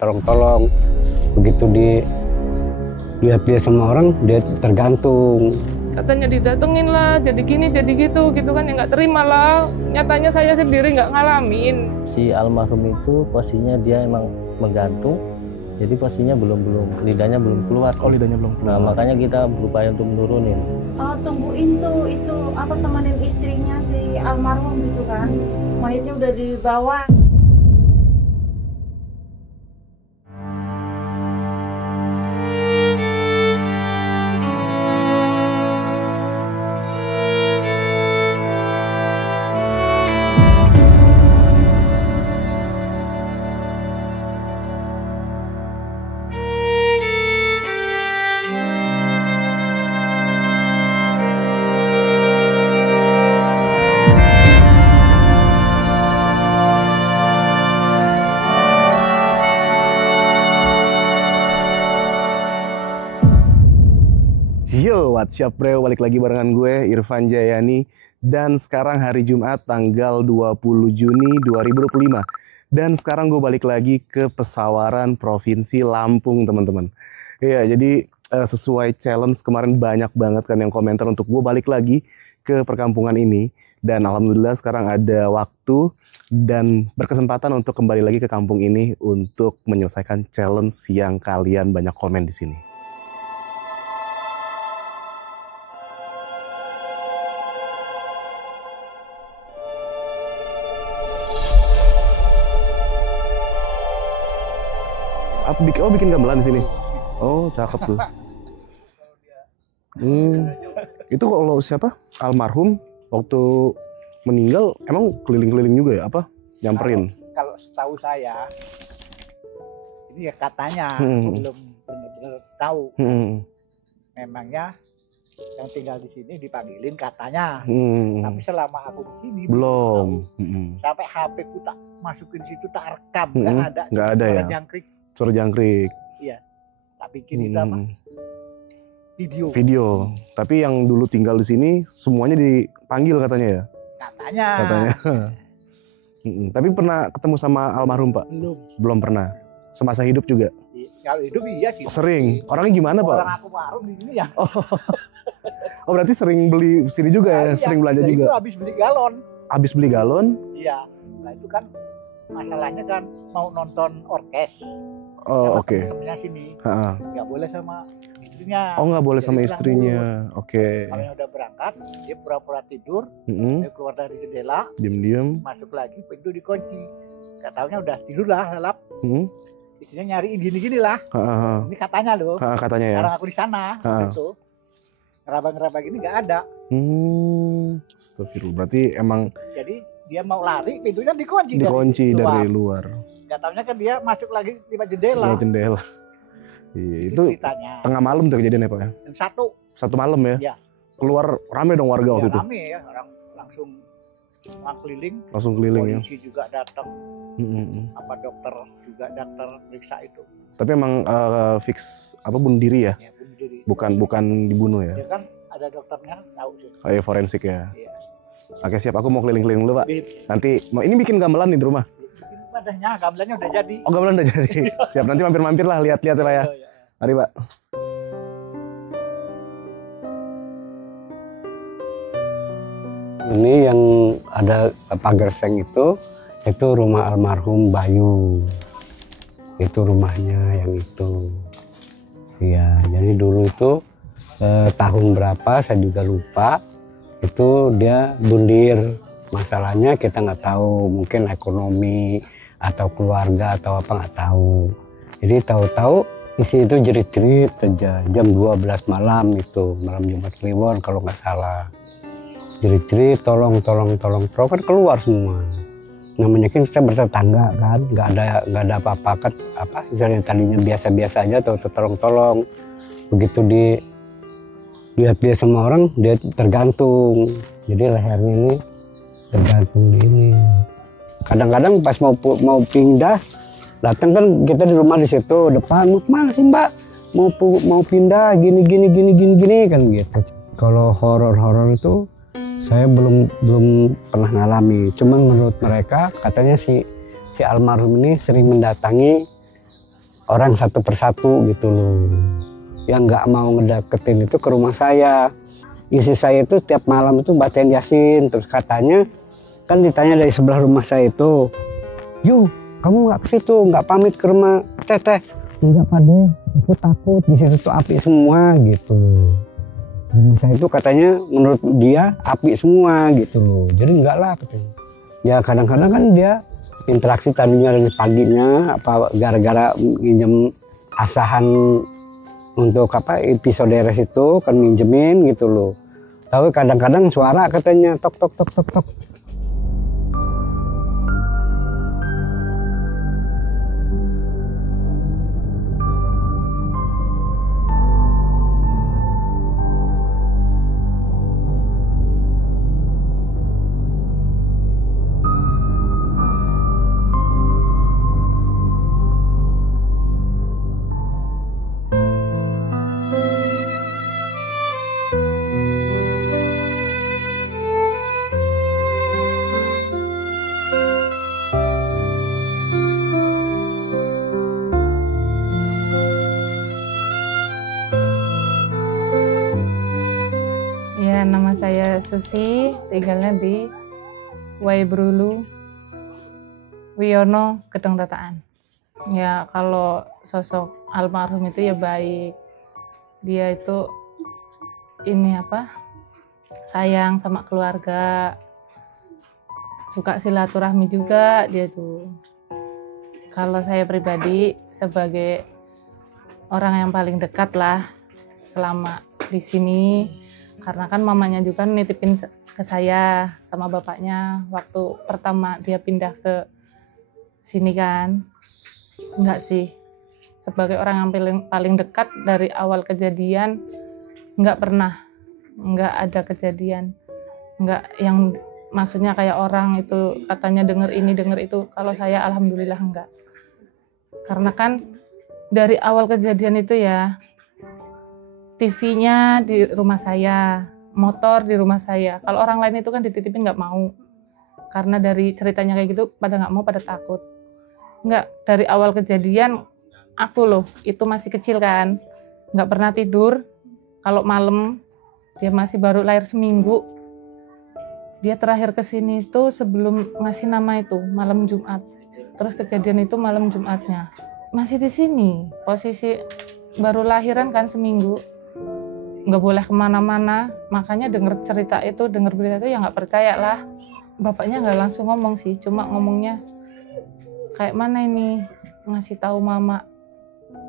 tolong-tolong. Begitu dilihat dia sama orang, dia tergantung. Katanya didatengin lah, jadi gini, jadi gitu kan, ya nggak terima lah. Nyatanya saya sendiri nggak ngalamin. Si almarhum itu posisinya dia emang menggantung, jadi posisinya lidahnya belum keluar. Oh, lidahnya belum keluar. Nah, makanya kita berupaya untuk menurunin. Oh, tungguin tuh, itu apa, temenin istrinya si almarhum gitu kan. Mayatnya udah dibawa. Yo, what's up bro? Balik lagi barengan gue, Irfan Jayani. Dan sekarang hari Jumat tanggal 20 Juni 2025. Dan sekarang gue balik lagi ke Pesawaran, Provinsi Lampung, teman-teman. Iya, jadi sesuai challenge kemarin banyak banget kan yang komentar untuk gue balik lagi ke perkampungan ini. Dan alhamdulillah sekarang ada waktu dan berkesempatan untuk kembali lagi ke kampung ini untuk menyelesaikan challenge yang kalian banyak komen di sini. Oh, bikin gamelan di sini. Oh, cakep tuh. Itu kalau siapa? Almarhum waktu meninggal emang keliling-keliling juga ya? Apa? Nyamperin? Kalau setahu saya, ini ya katanya, belum benar-benar tahu. Memangnya yang tinggal di sini dipanggilin katanya. Tapi selama aku di sini belum. Sampai HP ku tak masukin situ, tak rekam, nggak ada ya. Jangkrik. Suara jangkrik. Iya. Tak bikin itu apa? Video. Tapi yang dulu tinggal di sini semuanya dipanggil katanya ya. Katanya. Tapi pernah ketemu sama almarhum Pak? Belum pernah. Semasa hidup juga? Kalau hidup iya sih. Sering. Orangnya gimana Pak? Orang aku warung di sini ya. Oh berarti sering beli sini juga ya? Iya, sering belanja juga? Itu habis beli galon. Habis beli galon? Iya. Nah itu kan masalahnya kan mau nonton orkes. Oh oke. Temennya sini. Nggak boleh sama istrinya. Oh nggak boleh sama istrinya. Oke. Kalau yang udah berangkat, dia pura-pura tidur. Dia keluar dari jendela. Diam-diam. Masuk lagi, pintu dikunci. Gak taunya udah tidur lah, lelap. Istrinya nyariin gini-gini lah. Ini katanya loh. Katanya ya. Sekarang aku di sana. Gitu. Ngeraba-ngeraba gini nggak ada. Astagfirullah. Berarti emang. Jadi dia mau lari, pintunya dikunci. Dikunci dari luar. Gak taunya kan dia masuk lagi di jendela. Jendela. Iya, itu ceritanya. Tengah malam tuh kejadian ya Pak ya? Satu malam ya? Iya. Keluar rame dong warga waktu itu? Rame ya, orang langsung keliling. Langsung keliling ya? Polisi juga datang. Apa dokter juga datang periksa itu. Tapi emang fix apa bunuh diri ya? Ya bunuh diri. Bukan dibunuh ya? Ya kan ada dokternya tahu sih. Oh iya, forensik ya? Iya. Oke siap, aku mau keliling-keliling dulu Pak. Nanti, ini bikin gamelan nih di rumah? Padahnya gamelannya udah jadi. Oh gamelan udah jadi? Siap, nanti mampir-mampir lah, lihat-lihat ya Pak ya? Mari Pak. Ini yang ada pagar seng itu rumah almarhum Bayu. Itu rumahnya yang itu. Iya, jadi dulu itu tahun berapa saya juga lupa. Itu dia bundir. Masalahnya kita nggak tahu, mungkin ekonomi atau keluarga atau apa nggak tahu. Jadi tahu-tahu isi itu jerit-jerit aja jam 12 malam itu, malam Jumat Kliwon kalau nggak salah. Jerit-jerit tolong kan keluar semua. Namanya kan kita bertetangga kan, nggak ada apa-apa kan, apa misalnya tadinya biasa-biasa aja atau tolong. Begitu lihat dia sama orang, dia tergantung. Jadi lehernya ini tergantung di ini. Kadang-kadang pas mau pindah, datang kan kita di rumah di situ depan, mau kemana sih Mbak? Mau pindah gini kan gitu. Kalau horor itu saya belum pernah ngalami. Cuman menurut mereka katanya si almarhum ini sering mendatangi orang satu persatu gitu loh. Yang nggak mau ngedeketin itu ke rumah saya. Istri saya itu tiap malam itu bacain Yasin. Terus katanya, kan ditanya dari sebelah rumah saya itu, "Yu, kamu nggak ke situ, nggak pamit ke rumah Teteh?" "Enggak Pade, aku takut di situ tuh api semua," gitu. Rumah saya itu katanya menurut dia api semua gitu loh. Jadi enggak lah katanya. Ya kadang-kadang kan dia interaksi tadinya dari paginya apa gara-gara minjem asahan untuk apa episode res itu kan minjemin gitu loh. Tapi kadang-kadang suara katanya tok tok tok tok tok. Ya, nama saya Susi, tinggalnya di Waibrulu, Wiono, Gedong Tataan. Ya, kalau sosok almarhum itu ya baik. Dia itu ini apa? Sayang sama keluarga. Suka silaturahmi juga dia tuh. Kalau saya pribadi sebagai orang yang paling dekat lah selama di sini, karena kan mamanya juga nitipin ke saya sama bapaknya waktu pertama dia pindah ke sini kan. Enggak sih, sebagai orang yang paling dekat dari awal kejadian enggak ada kejadian, enggak yang maksudnya kayak orang itu katanya denger ini denger itu. Kalau saya alhamdulillah enggak, karena kan dari awal kejadian itu ya TV-nya di rumah saya, motor di rumah saya. Kalau orang lain itu kan dititipin nggak mau. Karena dari ceritanya kayak gitu, pada nggak mau, pada takut. Nggak, dari awal kejadian, aku loh, itu masih kecil kan. Nggak pernah tidur. Kalau malam, dia masih baru lahir seminggu. Dia terakhir kesini itu sebelum ngasih nama itu, malam Jumat. Terus kejadian itu malam Jumatnya. Masih di sini, posisi baru lahiran kan seminggu. Nggak boleh kemana-mana, makanya denger cerita itu, denger berita itu ya nggak percaya lah. Bapaknya nggak langsung ngomong sih, cuma ngomongnya kayak mana ini ngasih tahu mama,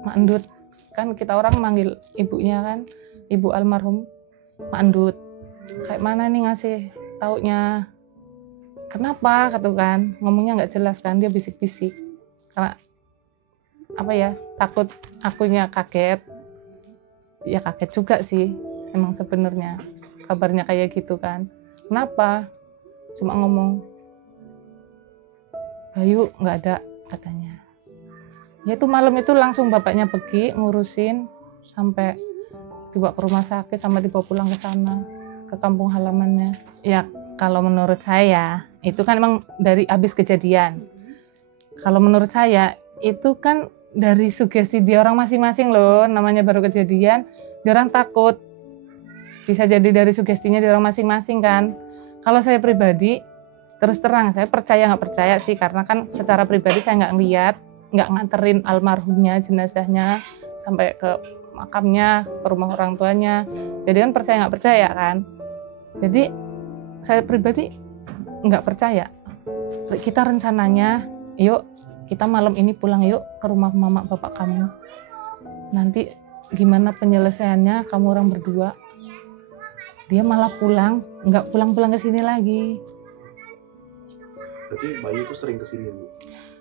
Mak Endut, kan kita orang manggil ibunya kan, ibu almarhum, Mak Endut, kayak mana nih ngasih taunya, kenapa kata kan, ngomongnya nggak jelas kan, dia bisik-bisik, karena apa ya, takut akunya kaget. Ya kaget juga sih, emang sebenarnya kabarnya kayak gitu kan. Kenapa? Cuma ngomong, Bayu nggak ada katanya. Ya itu malam itu langsung bapaknya pergi ngurusin sampai dibawa ke rumah sakit, sampai dibawa pulang ke sana, ke kampung halamannya. Ya kalau menurut saya itu kan emang dari habis kejadian. Kalau menurut saya itu kan dari sugesti dia orang masing-masing loh, namanya baru kejadian, dia orang takut. Bisa jadi dari sugestinya dia orang masing-masing kan. Kalau saya pribadi, terus terang, saya percaya nggak percaya sih, karena kan secara pribadi saya nggak ngeliat, nggak nganterin almarhumnya, jenazahnya, sampai ke makamnya, ke rumah orang tuanya. Jadi kan percaya nggak percaya kan. Jadi saya pribadi nggak percaya. Kita rencananya, yuk kita malam ini pulang yuk ke rumah mama bapak kamu. Nanti gimana penyelesaiannya kamu orang berdua. Dia malah pulang, nggak pulang-pulang ke sini lagi. Berarti Bayu tuh sering kesini Bu?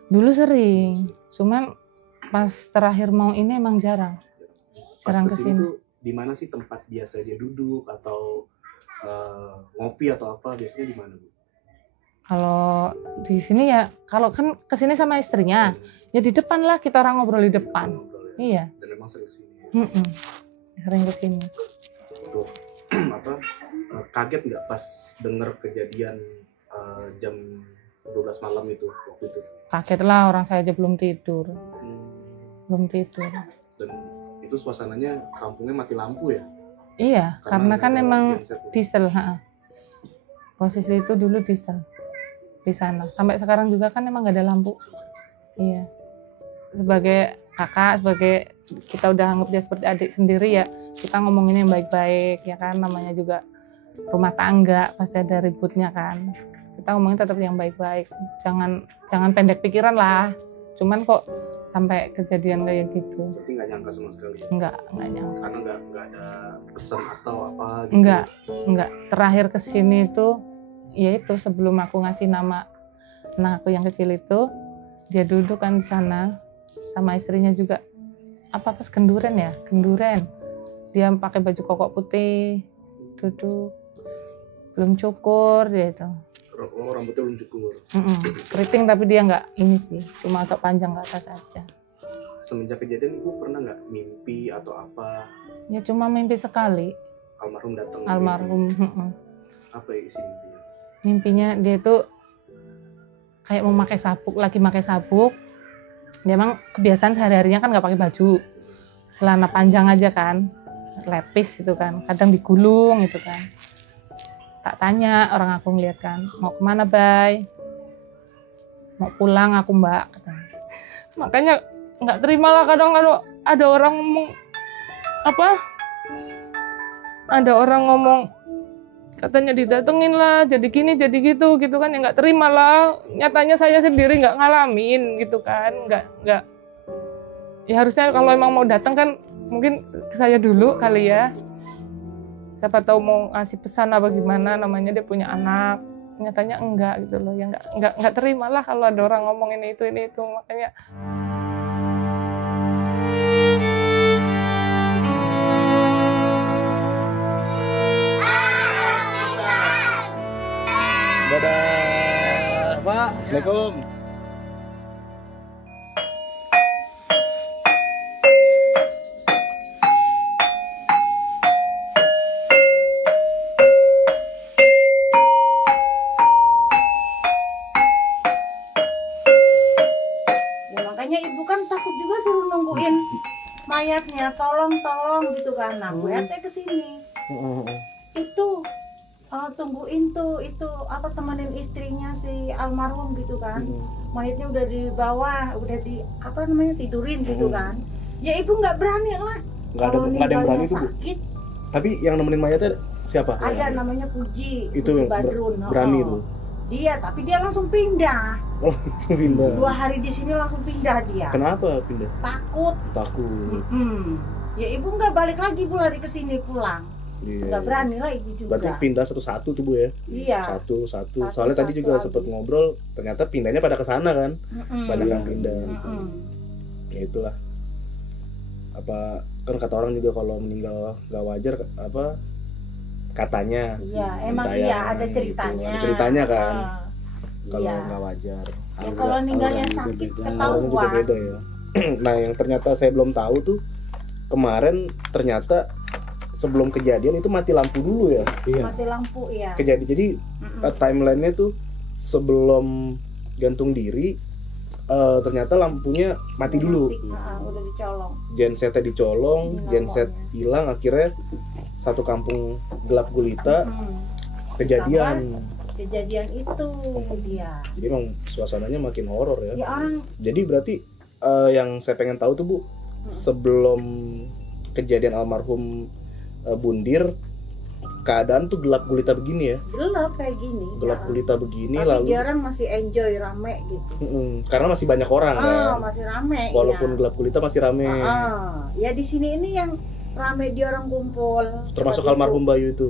Dulu sering, cuman pas terakhir mau ini emang jarang. Pas Jarang kesini kesini. tuh di mana sih tempat biasa dia duduk atau ngopi atau apa, biasanya di mana Bu? Kalau di sini ya, kalau kan kesini sama istrinya, ya di depan lah, kita orang ngobrol di depan. Iya. Dan memang sering kesini. Sering kesini. Tuh apa kaget nggak pas denger kejadian jam 12 malam itu waktu itu? Kaget lah, orang saya aja belum tidur. belum tidur. Dan itu suasananya kampungnya mati lampu ya? Iya, karena kan nggak ada emang genset ya? diesel. Posisi itu dulu diesel di sana. Sampai sekarang juga kan emang nggak ada lampu. Iya. Sebagai kakak, sebagai kita udah anggap dia seperti adik sendiri ya, kita ngomonginnya yang baik-baik ya kan, namanya juga rumah tangga pasti ada ributnya kan. Kita ngomongin tetap yang baik-baik. Jangan pendek pikiran lah. Cuman kok sampai kejadian kayak gitu. Berarti nggak nyangka sama sekali ya? Nggak nyangka. Karena nggak ada pesan atau apa gitu? Enggak. Terakhir kesini itu, ya itu sebelum aku ngasih nama anak aku yang kecil itu, dia duduk kan di sana sama istrinya juga. Apa kenduren ya? Kenduren. Dia pakai baju koko putih, duduk. Belum cukur dia itu. Oh, rambutnya belum cukur. Keriting tapi dia nggak ini sih, cuma agak panjang ke atas aja. Semenjak kejadian ibu pernah nggak mimpi atau apa? Ya cuma mimpi sekali. Almarhum datang. Almarhum. Apa ya isi mimpinya? Mimpinya dia itu kayak mau pakai sabuk, lagi pakai sabuk. Dia emang kebiasaan sehari-harinya kan nggak pakai baju, celana panjang aja kan, lepis itu kan, kadang digulung itu kan. Tak tanya, orang aku ngeliat kan, mau kemana Bay? Mau pulang aku Mbak, katanya. Makanya nggak terima lah kadang ada orang ngomong apa? Ada orang ngomong katanya didatengin lah, jadi gini, jadi gitu kan, ya nggak terima lah. Nyatanya saya sendiri nggak ngalamin gitu kan, nggak. Ya harusnya kalau emang mau datang kan mungkin ke saya dulu kali ya. Siapa tahu mau ngasih pesan apa gimana, namanya dia punya anak. Nyatanya enggak gitu loh, ya nggak terima lah kalau ada orang ngomong ini itu makanya. Dadah, Pak. Assalamualaikum. Ya makanya ibu kan takut juga suruh nungguin mayatnya, tolong gitu kan. Nah, Bu RT kesini. Itu tungguin tuh itu apa temenin istrinya si almarhum gitu kan. Mayatnya udah di bawah, udah di apa namanya tidurin gitu kan. Ya ibu nggak berani lah. Nggak ada yang berani tuh, Bu. Sakit. Tapi yang nemenin mayatnya siapa? Ada namanya Puji. Itu Puji yang Badrun. berani tuh. Dia, tapi dia langsung pindah. Pindah. 2 hari di sini langsung pindah dia. Kenapa pindah? Takut. Takut. Ya ibu nggak balik lagi Bu lari ke sini pulang. Iya. Nggak berani lah ibu juga. Berarti pindah satu-satu tuh Bu ya? Iya. Satu. Soalnya tadi juga lagi. sempat ngobrol, ternyata pindahnya pada ke sana kan? Banyak yang pindah. Ya itulah. Apa kan kata orang juga kalau meninggal nggak wajar apa katanya. Iya, emang Entah iya yang ada ceritanya. Gitu. Ada ceritanya kan. Kalau Iya. nggak wajar. Ya kalau ninggalnya sakit Orang juga ketahuan. beda ya. Nah yang ternyata saya belum tahu tuh kemarin ternyata sebelum kejadian itu mati lampu dulu ya. Mati lampu ya. Kejadian jadi timelinenya tuh sebelum gantung diri ternyata lampunya mati dulu. Udah dicolong. Gensetnya dicolong, genset hilang, akhirnya satu kampung gelap gulita. Kejadian itu dia. Jadi emang suasananya makin horor ya. Ya orang Jadi berarti yang saya pengen tahu tuh Bu, sebelum kejadian almarhum Bundir, keadaan tuh gelap gulita begini ya? gelap kayak gini. Gelap ya. gulita begini Tapi lalu. dia orang masih enjoy rame gitu. Karena masih banyak orang kan. Masih rame. Walaupun ya. gelap gulita masih rame. Ya di sini ini yang rame dia orang kumpul. Termasuk Buat almarhum ibu. Bayu itu.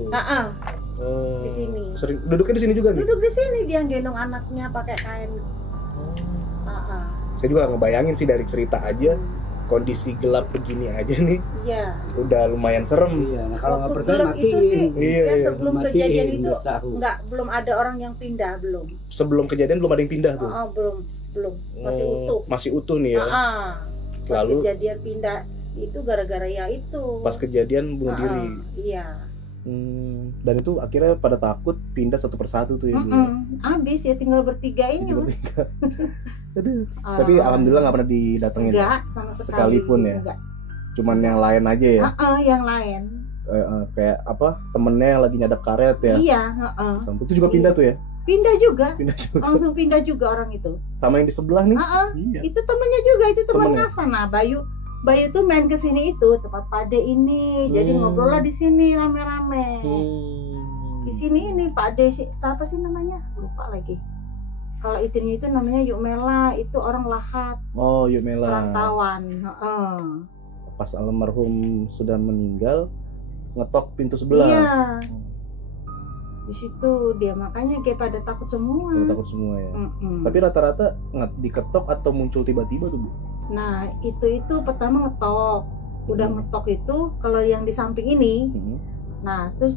Di sini. Sering duduknya di sini juga nih. Duduk di sini dia gendong anaknya pakai kain. Saya juga ngebayangin sih dari cerita aja kondisi gelap begini aja nih. Iya. Udah lumayan serem. Iya, nah kalau nggak Waktu percaya gelap itu sih, Iya, ya iya. sebelum Matiin, kejadian itu nggak tahu. belum ada orang yang pindah belum. Sebelum kejadian belum ada yang pindah tuh. Belum masih utuh. Masih utuh nih ya. Pas Lalu kejadian pindah itu gara-gara ya itu. pas kejadian bunuh diri. Iya. Dan itu akhirnya pada takut pindah satu persatu tuh ya. Bu? Habis ya tinggal bertiga ini Mas. Bertiga. Aduh. Tapi alhamdulillah nggak pernah didatengin. Enggak sama sekali. Sekalipun ya. Enggak. Cuman yang lain aja ya. Yang lain. Kayak apa? Temennya yang lagi nyadap karet ya. Iya. Sampai itu juga pindah tuh ya. Pindah juga. Pindah juga. Langsung pindah juga orang itu. Sama yang di sebelah nih. Iya. Itu temennya juga, itu teman Temennya. Ngasan. Nah, Bayu tuh main ke sini itu tempat Pade ini. Jadi ngobrol lah di sini rame-rame. Di sini ini Pak Ade siapa sih namanya? Lupa lagi. Kalau istrinya itu namanya Yukmela, itu orang Lahat. Oh, Yukmela. Perantauan. Pas almarhum sudah meninggal, ngetok pintu sebelah. Iya. Di situ dia makanya kayak pada takut semua. Takut semua ya. Tapi rata-rata diketok atau muncul tiba-tiba tuh, Bu? Nah, itu pertama ngetok. Udah ngetok itu kalau yang di samping ini. Nah, terus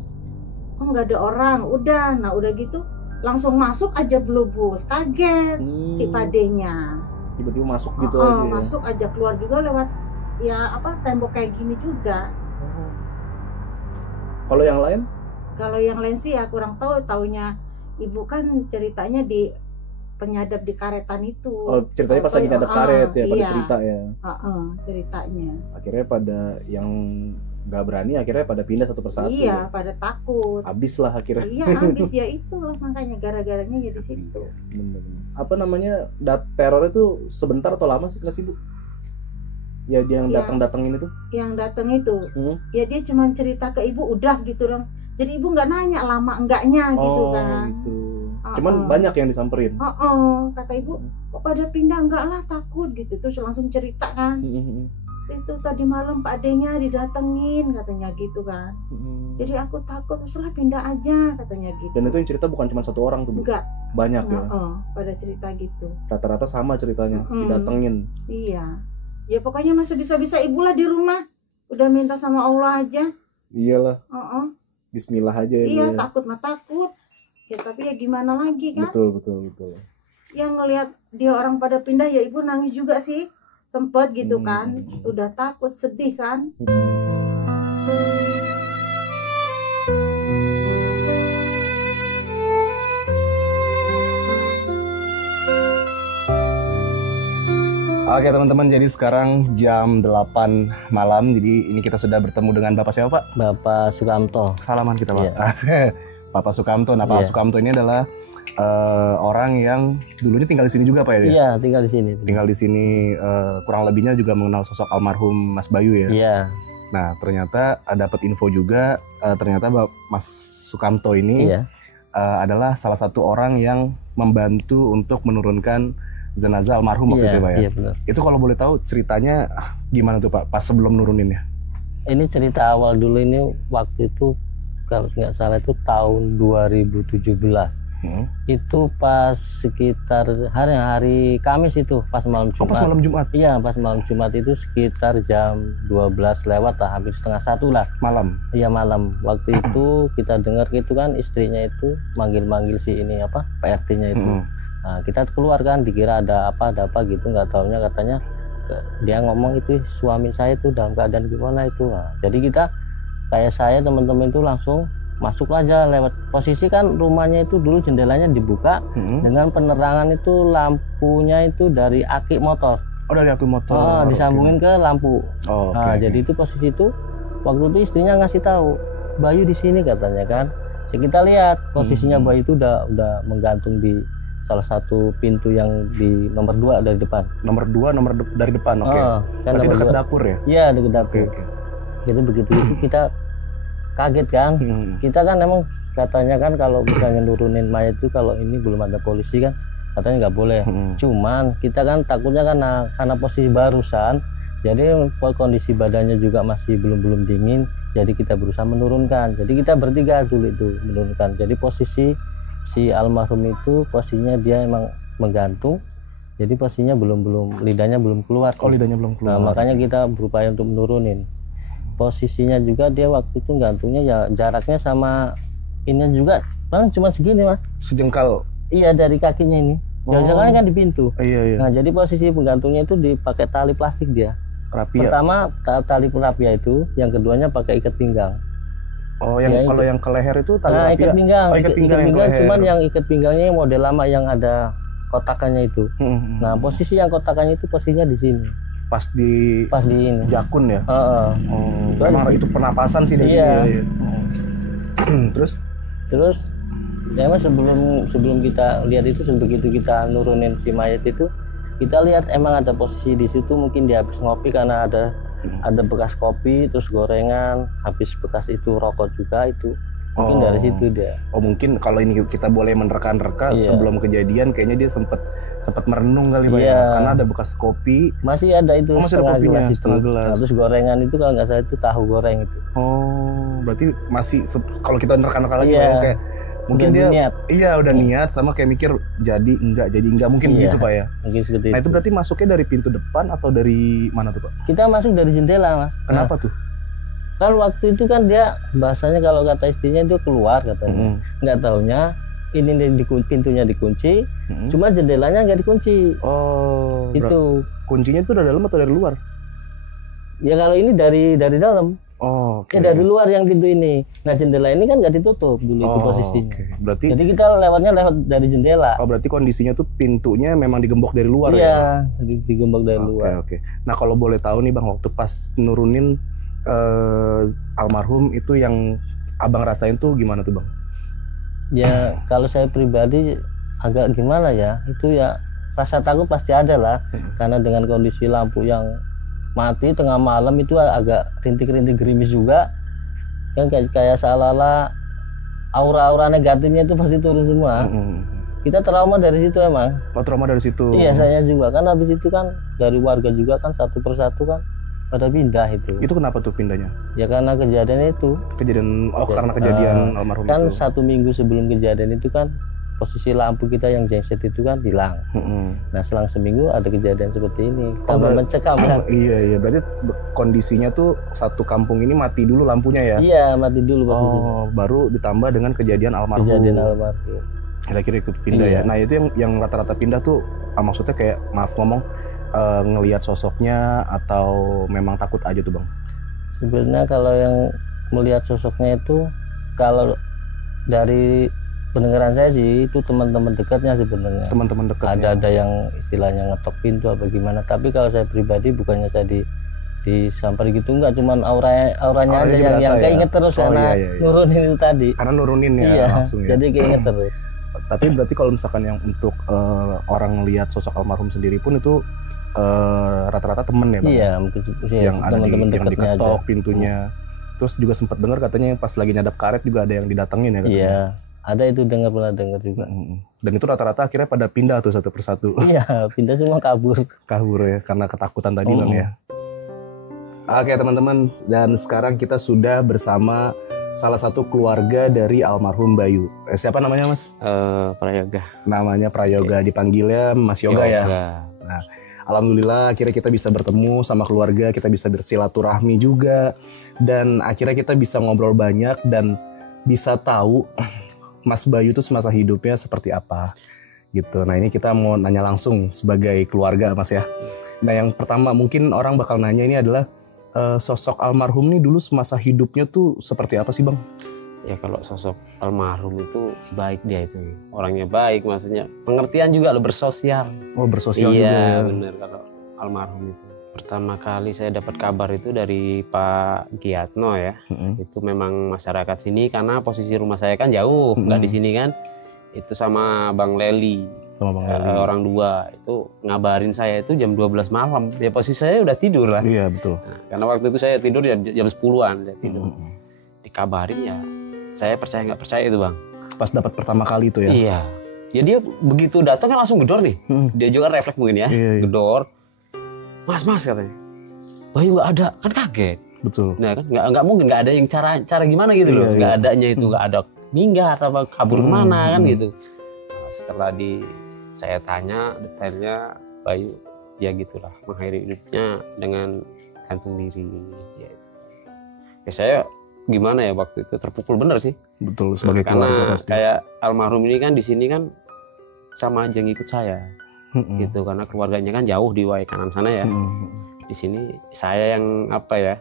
kok nggak ada orang, udah gitu langsung masuk aja blubus, kaget si Padenya, tiba-tiba masuk gitu aja ya? Masuk aja, keluar juga lewat ya apa tembok kayak gini juga. Kalau yang lain? Kalau yang lain sih ya kurang tahu, taunya ibu kan ceritanya di penyadap di karetan itu. Oh, ceritanya pas lagi nyadap karet ya, pada iya. cerita ya. Ceritanya. Akhirnya pada yang nggak berani akhirnya pada pindah satu persatu. Iya, ya? pada takut. Habis lah akhirnya. Iya, habis ya itu makanya gara-garanya ya di situ. Bener. Apa namanya? Teror itu sebentar atau lama sih nggak sih, Bu? Ya dia yang datang-datangin itu? Yang datang itu. Ya dia cuma cerita ke ibu udah gitu dong. Jadi ibu nggak nanya lama enggaknya gitu kan. Gitu. Cuman banyak yang disamperin. Kata ibu, kok pada pindah, enggak lah takut gitu. Terus langsung cerita kan. Itu tadi malam Pak Adenya didatengin katanya gitu kan. Jadi aku takut, teruslah pindah aja katanya gitu. Dan itu yang cerita bukan cuma satu orang tuh, Bu? Enggak. Banyak ya? Pada cerita gitu. Rata-rata sama ceritanya, didatengin. Iya. Ya pokoknya masih bisa-bisa ibu lah di rumah. Udah minta sama Allah aja. Iyalah. Bismillah aja ya. Iya, takut mah takut. Ya tapi ya gimana lagi kan? Betul. Yang ngelihat dia orang pada pindah ya ibu nangis juga sih. Sempet gitu kan, udah takut, sedih kan. Oke teman-teman, jadi sekarang jam 8 malam. Jadi ini kita sudah bertemu dengan Bapak siapa, Pak? Bapak Sukamto. Salaman kita, Pak. Iya. Bapak Sukamto. Nah, Pak Sukamto ini adalah orang yang dulunya tinggal di sini juga, Pak ya? Iya, tinggal di sini. Tinggal di sini, kurang lebihnya juga mengenal sosok almarhum Mas Bayu ya? Iya. Nah, ternyata dapat info juga, ternyata Mas Sukamto ini adalah salah satu orang yang membantu untuk menurunkan jenazah almarhum waktu itu, Pak ya? Iya, benar. Itu kalau boleh tahu ceritanya gimana tuh, Pak, pas sebelum nuruninnya? Ini cerita awal dulu, ini waktu itu kalau nggak salah itu tahun 2017. Itu pas sekitar hari Kamis itu, pas malam Jumat. Pas malam Jumat? Iya, pas malam Jumat itu sekitar jam 12 lewat lah, hampir setengah 1 lah. Malam? Iya, malam. Waktu itu kita dengar gitu kan, istrinya itu manggil-manggil si ini apa, PRT-nya itu. Nah, kita keluar kan, dikira ada apa gitu, nggak taunya katanya dia ngomong itu suami saya itu dalam keadaan gimana itu. Nah, jadi kita kayak saya teman-teman itu langsung masuk aja lewat posisi kan rumahnya itu dulu jendelanya dibuka dengan penerangan itu lampunya itu dari aki motor. Oh, dari aki motor. Disambungin ke lampu. Jadi itu posisi itu waktu itu istrinya ngasih tahu Bayu di sini katanya kan. Jadi kita lihat posisinya Bayu itu udah menggantung di salah satu pintu yang di nomor 2 dari depan. Nomor 2 dari depan, oke. Kan berarti dekat dapur ya? Iya, dekat dapur. Jadi begitu itu kita kaget kan. Kita kan emang katanya kan kalau misalnya nurunin mayat itu kalau ini belum ada polisi kan katanya nggak boleh. Cuman kita kan takutnya karena posisi barusan, jadi kondisi badannya juga masih belum dingin, jadi kita berusaha menurunkan. Jadi kita bertiga dulu itu menurunkan. Jadi posisi si almarhum itu posisinya dia emang menggantung, jadi posisinya belum lidahnya belum keluar. Lidahnya belum keluar. Nah, makanya kita berupaya untuk menurunin. Posisinya juga dia waktu itu gantungnya ya jaraknya sama ini juga paling cuma segini, Mas. Sejengkal. Iya, dari kakinya ini. Jaraknya kan di pintu. Iya. Nah, jadi posisi penggantungnya itu dipakai tali plastik dia. Rapia. Pertama tali rapia itu, yang keduanya pakai ikat pinggang. Oh, yang Ya, kalau itu. yang ke leher itu tali Nah, rapi ikat ya? pinggang, Oh, ikat pinggang yang ke leher. cuman yang ikat pinggangnya yang model lama yang ada kotakannya itu. Nah, Hmm. posisi yang kotakannya itu posisinya di sini, Pas di pas di ini. jakun ya? Heeh. Oh, Itu memang aja. itu pernapasan sih dari Iya. sini ya. Terus Terus ya mas, sebelum kita lihat itu, begitu kita nurunin si mayat itu, kita lihat emang ada posisi di situ, mungkin dia habis ngopi karena ada bekas kopi, terus gorengan, habis bekas itu rokok juga itu. Mungkin dari situ dia. Oh, mungkin kalau ini kita boleh menerka-nerka Iya. sebelum kejadian kayaknya dia sempat merenung kali Pak ya, Iya. karena ada bekas kopi. Masih ada itu Oh, masih ada setengah kopinya, gelas itu. setengah gelas. Nah, terus gorengan itu kalau nggak salah itu tahu goreng itu. Oh, berarti masih kalau kita nerka-nerka lagi Iya. Pak ya, kayak mungkin Udah dia niat. iya udah niat sama kayak mikir jadi enggak mungkin Iya. begitu Pak ya. Mungkin seperti Nah, itu. itu berarti masuknya dari pintu depan atau dari mana tuh Pak? Kita masuk dari jendela mas. Kenapa tuh? Kan waktu itu kan dia bahasanya kalau kata istrinya dia keluar katanya. Nggak taunya ini pintunya dikunci, cuma jendelanya nggak dikunci. Oh, Itu kuncinya itu dari dalam atau dari luar? ya kalau ini dari dalam. Oh, oke. Ya dari luar yang pintu ini. Nah jendela ini kan nggak ditutup dulu itu posisinya. Oke. Berarti Jadi kita lewat dari jendela. berarti kondisinya tuh pintunya memang digembok dari luar ya? Iya, digembok dari Oke, luar. oke. Nah, kalau boleh tahu nih Bang, waktu pas nurunin almarhum itu yang Abang rasain tuh gimana tuh Bang? Ya kalau saya pribadi agak gimana ya, itu ya rasa takut pasti ada lah, karena dengan kondisi lampu yang mati tengah malam itu agak rintik-rintik gerimis juga, kan kayak seolah-olah aura-aura negatifnya itu pasti turun semua. Kita trauma dari situ emang. Oh, trauma dari situ. Iya saya juga kan, habis itu kan dari warga juga kan satu persatu kan pada pindah itu. Itu kenapa tuh pindahnya? Ya karena kejadian itu. Karena kejadian almarhum Kan itu. 1 minggu sebelum kejadian itu kan posisi lampu kita yang genset itu kan hilang. Nah selang seminggu ada kejadian seperti ini. Tambah mencekam kan. Iya. Berarti kondisinya tuh satu kampung ini mati dulu lampunya ya? Iya mati dulu posisinya. Oh, baru ditambah dengan kejadian almarhum. Kejadian almarhum. Kira-kira ikut pindah ya. Iya. Nah, itu yang rata-rata pindah tuh maksudnya kayak maaf ngomong ngelihat sosoknya atau memang takut aja tuh Bang? Sebenarnya kalau yang melihat sosoknya itu, kalau dari pendengaran saya sih itu teman-teman dekatnya sebenarnya. Teman-teman dekatnya. Ada yang istilahnya ngetok pintu apa gimana. Tapi kalau saya pribadi bukannya saya disamper gitu, enggak, cuman auranya aja yang berasa ya? keinget terus karena Iya. nurunin itu tadi. Karena nurunin ya Iya, langsung ya. jadi keinget terus. Tapi berarti kalau misalkan yang untuk orang lihat sosok almarhum sendiri pun itu rata-rata temen ya Bang? Iya, mungkin Yang ada teman-teman yang dekatnya aja. diketok pintunya. Terus juga sempat dengar katanya pas lagi nyadap karet juga ada yang didatengin ya katanya. Iya, ada itu pernah dengar juga. Dan itu rata-rata akhirnya pada pindah tuh satu persatu. Iya, pindah semua kabur. Kabur ya karena ketakutan tadi Bang ya. Oke teman-teman, dan sekarang kita sudah bersama salah satu keluarga dari almarhum Bayu. Siapa namanya Mas? Prayoga. Namanya Prayoga, dipanggilnya Mas Yoga ya. Nah, Alhamdulillah akhirnya kita bisa bertemu sama keluarga, kita bisa bersilaturahmi juga, dan akhirnya kita bisa ngobrol banyak dan bisa tahu Mas Bayu itu semasa hidupnya seperti apa gitu. Nah ini kita mau nanya langsung sebagai keluarga Mas ya. Nah yang pertama mungkin orang bakal nanya ini adalah sosok almarhum nih dulu semasa hidupnya tuh seperti apa sih Bang? ya kalau sosok almarhum itu baik, dia itu orangnya baik, maksudnya pengertian juga lo, bersosial. Oh bersosial juga ya. Iya bener, kalau almarhum itu pertama kali saya dapat kabar itu dari Pak Giatno ya. Itu memang masyarakat sini karena posisi rumah saya kan jauh, nggak di sini kan. Itu sama Bang Leli, Sama Bang Leli. orang dua itu ngabarin saya itu jam 12 malam. Ya posisi saya udah tidur lah. Iya betul. Nah, karena waktu itu saya tidur jam 10-an saya tidur. Dikabarin ya, saya percaya nggak percaya itu Bang. Pas dapat pertama kali itu ya. Iya. Ya dia begitu datang kan langsung gedor nih. Dia juga kan refleks mungkin ya. Iya. Gedor. Mas katanya. Bayu nggak ada, kan kaget. Betul. Nah kan nggak mungkin, nggak ada yang cara gimana gitu loh. Iya, Nggak iya. adanya itu, nggak ada minggat apa kabur kemana kan gitu. Nah, setelah saya tanya detailnya, Bayu ya gitulah mengakhiri hidupnya dengan gantung diri. Ya saya gimana ya waktu itu terpukul bener sih. Betul sebagai keluarga Karena pasti. kayak almarhum ini kan di sini kan sama aja ngikut saya gitu, karena keluarganya kan jauh di Wai kanan sana ya. Di sini saya yang apa ya,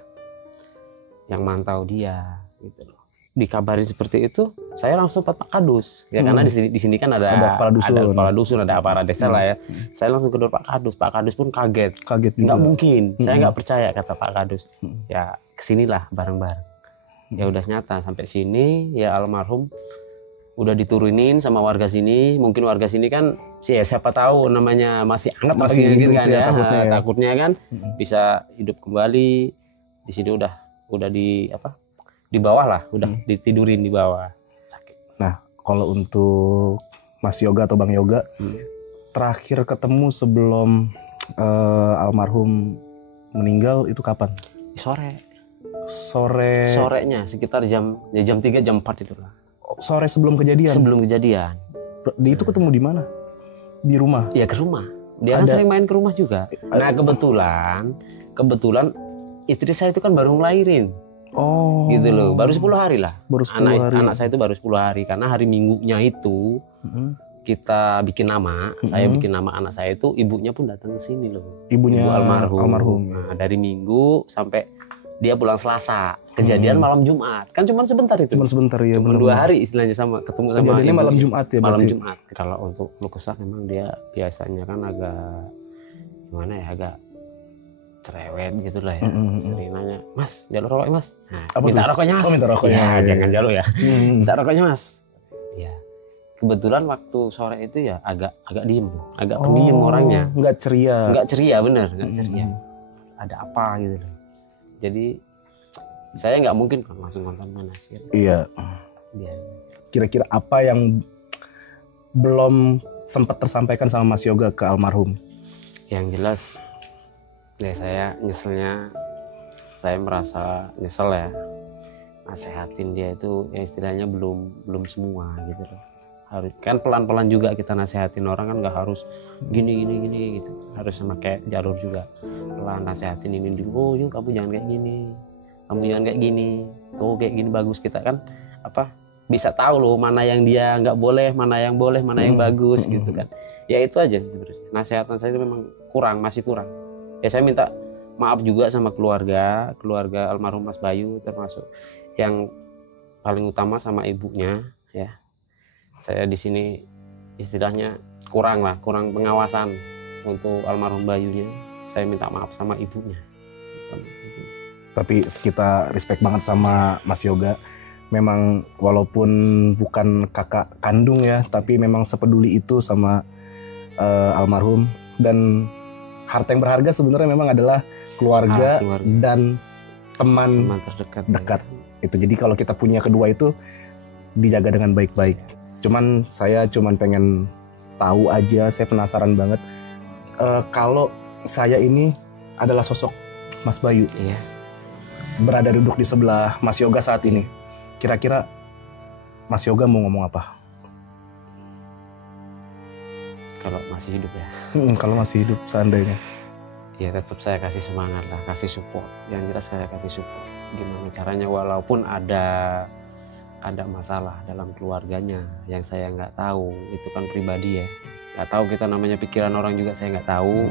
yang mantau dia gitu loh. dikabarin seperti itu, saya langsung Pak Kadus ya, karena di sini kan ada kepala dusun, ada aparat desa lah ya. Saya langsung ke Pak Kadus. Pak Kadus pun kaget juga. Nggak mungkin, saya nggak percaya, kata Pak Kadus. Ya kesinilah bareng-bareng. Ya udah nyata sampai sini, ya almarhum udah diturunin sama warga sini. Mungkin warga sini kan ya siapa tahu namanya masih anget masih gitu kan ya, takutnya kan bisa hidup kembali. Di sini udah di bawah lah, udah ditidurin di bawah. Nah, kalau untuk Mas Yoga atau Bang Yoga, terakhir ketemu sebelum almarhum meninggal itu kapan? Sorenya sekitar jam 3 jam 4 itulah. Sore sebelum kejadian. Itu ketemu di mana? Di rumah. Ya ke rumah. Dia kan sering main ke rumah juga. Nah, kebetulan istri saya itu kan baru ngelahirin. Oh. Gitu loh. Baru 10 hari lah. Anak saya itu baru 10 hari karena hari Minggunya itu kita bikin nama, saya bikin nama anak saya itu, ibunya pun datang ke sini loh. Ibu almarhum. Nah, dari Minggu sampai dia pulang Selasa. Kejadian malam Jumat. Kan cuma sebentar itu. Cuma sebentar ya. Cuma 2 hari istilahnya ketemu sama kejadiannya malam Jumat ya. Malam Jumat. Kalau untuk lu kesah memang dia biasanya kan agak gimana ya, agak cerewet gitu lah ya. Sering nanya, "Mas, jalur rokok Mas." Nah, minta rokoknya Mas. Minta rokoknya. Ya, jangan jalur ya. Minta rokoknya Mas. Ya. Kebetulan waktu sore itu ya agak diem, agak pendiam orangnya. Enggak ceria. Bener, enggak ceria. Ada apa gitu loh. Jadi saya nggak mungkin kan langsung nonton Nasir. Iya. Kira-kira apa yang belum sempat tersampaikan sama Mas Yoga ke almarhum? Yang jelas ya saya nyeselnya, saya merasa nyesel ya, nasehatin dia itu ya istilahnya belum semua gitu loh. Harus kan pelan-pelan juga kita nasehatin orang, kan nggak harus gini gitu, harus sama kayak jalur juga, pelan nasehatin ini dulu. Oh yuk kamu jangan kayak gini, kamu jangan kayak gini, oh kayak gini bagus. Kita kan bisa tahu loh mana yang dia nggak boleh, mana yang boleh, mana yang bagus gitu kan. Ya itu aja sebenarnya, nasehatan saya itu memang masih kurang. Ya saya minta maaf juga sama keluarga almarhum Mas Bayu, termasuk yang paling utama sama ibunya ya. Saya di sini istilahnya kurang pengawasan untuk almarhum Bayunya. Saya minta maaf sama ibunya. Tapi kita respect banget sama Mas Yoga. Memang walaupun bukan kakak kandung ya, tapi memang sepeduli itu sama almarhum. Dan harta yang berharga sebenarnya memang adalah keluarga. Dan teman terdekat. Itu jadi kalau kita punya kedua itu dijaga dengan baik-baik. Saya pengen tahu aja, saya penasaran banget kalau saya ini adalah sosok Mas Bayu, berada duduk di sebelah Mas Yoga saat ini, kira-kira Mas Yoga mau ngomong apa? Kalau masih hidup ya? Kalau masih hidup seandainya. Ya tetap saya kasih semangat lah, kasih support. Yang jelas saya kasih support. Gimana caranya, walaupun ada masalah dalam keluarganya yang saya nggak tahu, itu kan pribadi ya, nggak tahu kita, namanya pikiran orang juga saya nggak tahu.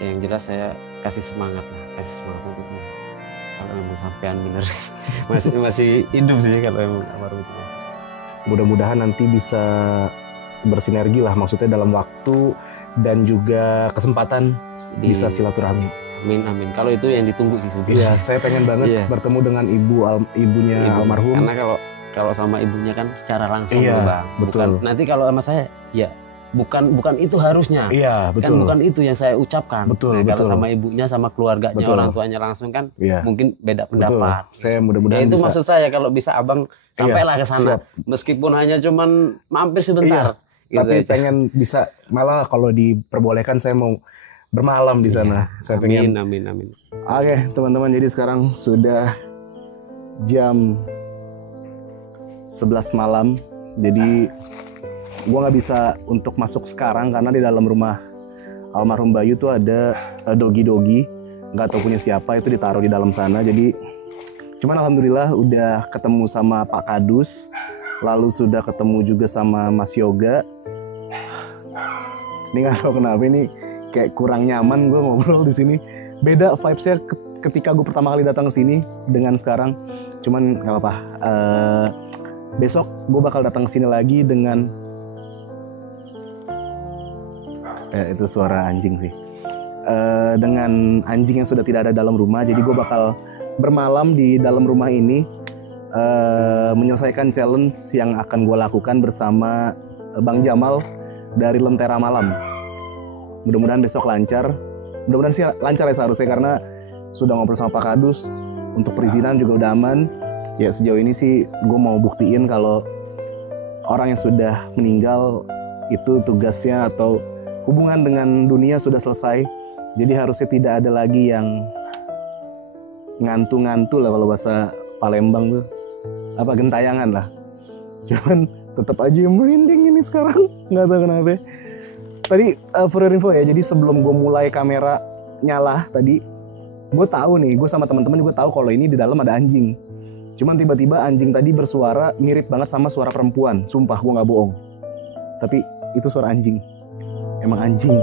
Yang jelas saya kasih semangat untuknya. Kalau memang sampean bener masih hidup sih, kalau memang almarhum itu. Mudah-mudahan nanti bisa bersinergi lah, maksudnya dalam waktu dan juga kesempatan bisa silaturahmi. Amin. Kalau itu yang ditunggu sih sebenarnya. Iya, saya pengen banget bertemu dengan ibunya almarhum. Karena kalau sama ibunya kan secara langsung, Bang. Betul. Nanti kalau sama saya, ya bukan itu harusnya. Iya, betul. Kan bukan itu yang saya ucapkan. Betul. Kalau sama ibunya, sama keluarganya, orang tuanya langsung kan, mungkin beda pendapat. Betul. Saya mudah-mudahan itu bisa. Maksud saya, kalau bisa abang sampailah ke sana, meskipun hanya cuman mampir sebentar. Tapi pengen bisa, malah kalau diperbolehkan saya mau bermalam di sana. Saya pengen. Amin. Oke, teman-teman, jadi sekarang sudah jam 11 malam. Jadi gua nggak bisa untuk masuk sekarang karena di dalam rumah almarhum Bayu tuh ada dogi-dogi, nggak tahu punya siapa, itu ditaruh di dalam sana. Jadi cuman alhamdulillah udah ketemu sama Pak Kadus, lalu sudah ketemu juga sama Mas Yoga. Ini nggak tahu kenapa ini kayak kurang nyaman gue ngobrol di sini. Beda vibes-nya ketika gue pertama kali datang ke sini dengan sekarang. Cuman nggak apa-apa. Besok gue bakal datang ke sini lagi dengan itu suara anjing sih. Dengan anjing yang sudah tidak ada dalam rumah. Jadi gue bakal bermalam di dalam rumah ini, menyelesaikan challenge yang akan gue lakukan bersama Bang Jamal dari Lentera Malam. Mudah-mudahan besok lancar. Mudah-mudahan sih lancar ya seharusnya, karena sudah ngobrol sama Pak Kadus, untuk perizinan juga udah aman. Ya sejauh ini sih gue mau buktiin kalau orang yang sudah meninggal itu tugasnya atau hubungan dengan dunia sudah selesai. Jadi harusnya tidak ada lagi yang ngantu-ngantu lah, kalau bahasa Palembang tuh apa, gentayangan lah. Cuman tetap aja merinding ini sekarang, nggak tahu kenapa. Tadi for your info ya, jadi sebelum gue mulai kamera nyala tadi, gue tahu nih, gue sama teman-teman juga tahu kalau ini di dalam ada anjing. Cuman tiba-tiba anjing tadi bersuara mirip banget sama suara perempuan, sumpah gue nggak bohong. Tapi itu suara anjing, emang anjing.